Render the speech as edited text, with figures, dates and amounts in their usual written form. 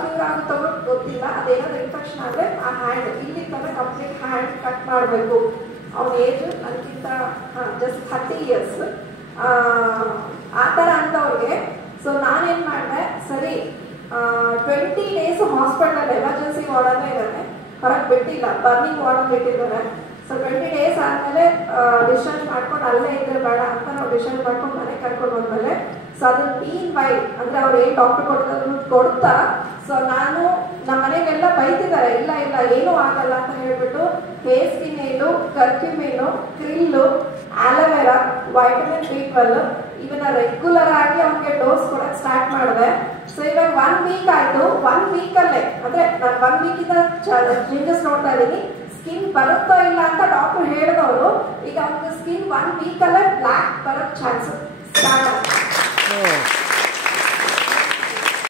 Cure ಆಗುತ್ತೋ ಗೊತ್ತಿಲ್ಲ. ಅದೇನಾದ್ರು infection ಆದರೆ ಆ ಹ್ಯಾಂಡ್ ಇಲ್ಲಿ ತನಕ ಕಂಪ್ಲೀಟ್ ಹ್ಯಾಂಡ್ ಕಟ್ ಮಾಡಬೇಕು. ಅವ್ನ ಏಜ್ ಅದಕ್ಕಿಂತ ಜಸ್ಟ್ 30 years ಆ ಥರ ಅಂತವ್ರಿಗೆ. ಸೊ ನಾನೇನು ಮಾಡಿದೆ, ಸರಿ 20 days ಹಾಸ್ಪಿಟಲ್ ಎಮರ್ಜೆನ್ಸಿ ವಾರ್ಡಲ್ಲೇ ಇದ್ದಾನೆ, ಹೊರಗೆ ಬಿಟ್ಟಿಲ್ಲ, ಬರ್ನಿಂಗ್ ವಾರ್ಡಲ್ಲಿ ಬಿಟ್ಟಿದ್ದಾರೆ. ಸೊ 20 days ಆದಮೇಲೆ ಡಿಸ್ಚಾರ್ಜ್ ಮಾಡ್ಕೊಂಡು ಅಲ್ಲೇ ಇದ್ರೆ ಬೇಡ ಅಂತ ನಾವು ಡಿಸ್ಚಾರ್ಜ್ ಮಾಡ್ಕೊಂಡು ಮನೆಗೆ ಕರ್ಕೊಂಡು ಹೋದ್ಮೇಲೆ, ಸೊ ಅದನ್ನ ಮೀನ್ ವೈ ಅಂದರೆ ಅವ್ರು ಏನು ಡಾಕ್ಟರ್ ಕೊಡ್ತಾ, ಸೊ ನಾನು ನಮ್ಮ ಮನೆಗೆಲ್ಲ ಬೈತಿದ್ದಾರೆ, ಇಲ್ಲ ಇಲ್ಲ ಏನೂ ಆಗಲ್ಲ ಅಂತ ಹೇಳ್ಬಿಟ್ಟು ಹೇಸ್ಟಿನೇಲು, ಕರ್ಕ್ಯುಮಿನು, ಕ್ರಿಲ್ಲು, ಆಲೋವೆರಾ, ವೈಟಮಿನ್ B12 ಇವನ್ನ ರೆಗ್ಯುಲರ್ ಆಗಿ ಅವ್ನಿಗೆ ಡೋಸ್ ಕೊಡಕ್ಕೆ ಸ್ಟಾರ್ಟ್ ಮಾಡಿದೆ. ಸೊ ಇವಾಗ 1 week ಆಯಿತು. 1 weekಲ್ಲೇ ಅಂದರೆ ನಾನು 1 weeಕಿಂದ ಚೇಂಜಸ್ ನೋಡ್ತಾ ಇದ್ದೀನಿ. ಸ್ಕಿನ್ ಬರುತ್ತೋ ಇಲ್ಲ ಅಂತ ಡಾಕ್ಟರ್ ಹೇಳಿದವರು, ಈಗ ಅವ್ನಿಗೆ ಸ್ಕಿನ್ 1 weekಲ್ಲೇ ಬ್ಲ್ಯಾಕ್ ಬರೋ ಚಾನ್ಸಸ್ ಸ್ಟಾರ್ಟ್ ಆಗುತ್ತೆ.